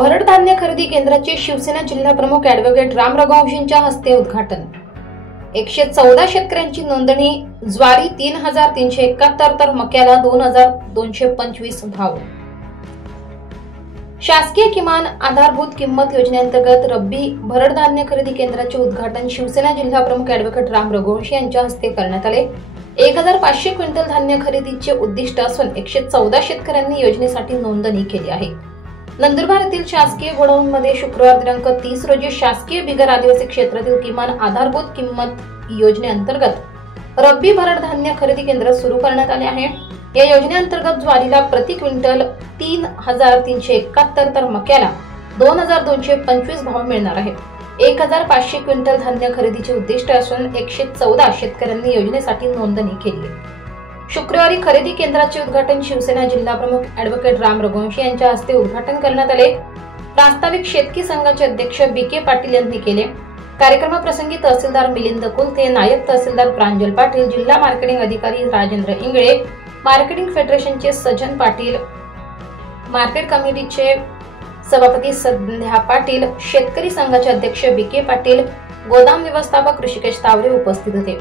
भरड धान्य खरेदी केंद्राचे शिवसेना जिल्हा प्रमुख ॲडव्होकेट राम रघुवंशींच्या हस्ते उद्घाटन। 114 शेतकऱ्यांची नोंदणी। ज्वारी 3371 तर मक्याला 2225 भाव। शासकीय किमान आधारभूत किंमत योजनेअंतर्गत रब्बी भरड धान्य खरेदी केंद्राचे उद्घाटन शिवसेना जिल्हा प्रमुख ॲडव्होकेट राम रघुवंशी यांच्या हस्ते करण्यात आले। 1500 क्विंटल धान्य खरेदीचे उद्दिष्ट असून 114 शेतकऱ्यांनी योजनेसाठी नोंदणी केली आहे। नंदुरबार येथील शासकीय गोडाऊनमध्ये शुक्रवार दिनांक 30 रोजी शासकीय बिगर आदिवासी क्षेत्रातील किमान आधारभूत किंमत योजनेअंतर्गत रब्बी भरड धान्य खरेदी केंद्र सुरू करण्यात आले आहे। या योजनेअंतर्गत ज्वारीला प्रति क्विंटल 3371 तर मक्याला 2225 भाव मिळणार आहे। 1500 क्विंटल धान्य खरेदीचे उद्दिष्ट असून 114 शेतकऱ्यांनी योजनेसाठी नोंदणी केली आहे। शुक्रवारी खरेदी केंद्राचे उद्घाटन शिवसेना जिल्हा प्रमुख ॲडव्होकेट राम रघुवंशी यांच्या हस्ते उद्घाटन करण्यात आले। प्रास्ताविक शेतकी संघाचे अध्यक्ष बी.के. पाटील यांनी केले। कार्यक्रमाप्रसंगी तहसीलदार मिलिंद कुलते, नायब तहसीलदार प्रांजल पाटील, जिल्हा मार्केटिंग अधिकारी राजेंद्र इंगळे, मार्केटिंग फेडरेशनचे सज्जन पाटील, मार्केट कमिटीचे सभापती संध्या पाटील, शेतकरी संघाचे अध्यक्ष बी.के. पाटील, गोदाम व्यवस्थापक ऋषिकेश तावरे उपस्थित होते।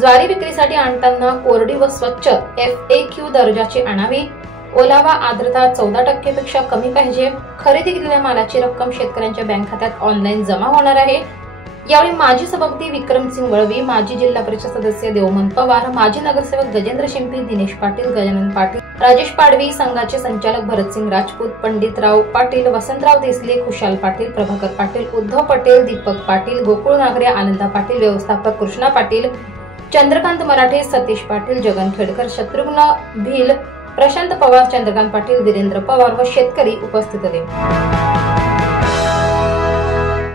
ज्वारी विक्रीसाठी आणताना कोरडी व स्वच्छ FAQ दर्जाची आणावी। ओलावा आर्द्रता 14% पेक्षा कमी पाहिजे। खरेदी केलेल्या मालाची रक्कम शेतकऱ्यांच्या बँक खात्यात ऑनलाईन जमा होणार आहे। यावेळी माजी सभापती विक्रमसिंग वळवी, माजी जिल्हा परिषद सदस्य देवमन पवार, माजी नगरसेवक गजेंद्र शिंपी, दिनेश पाटील, गजानन पाटील, राजेश पाडवी, संघाचे संचालक भरतसिंग राजपूत, पंडितराव पाटील, वसंतराव देसले, खुशाल पाटील, प्रभाकर पाटील, उद्धव पटेल, दीपक पाटील, गोकुळ नागरे, आनंदा पाटील, व्यवस्थापक कृष्णा पाटील, चंद्रकांत मराठे, सतीश पाटील, जगन खेडकर, शत्रुघ्न भील, प्रशांत पवार, चंद्रकांत पाटील, वीरेंद्र पवार व शेतकरी उपस्थित होते।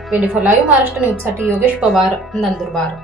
24 लाईव्ह महाराष्ट्र न्यूज साठी योगेश पवार, नंदुरबार।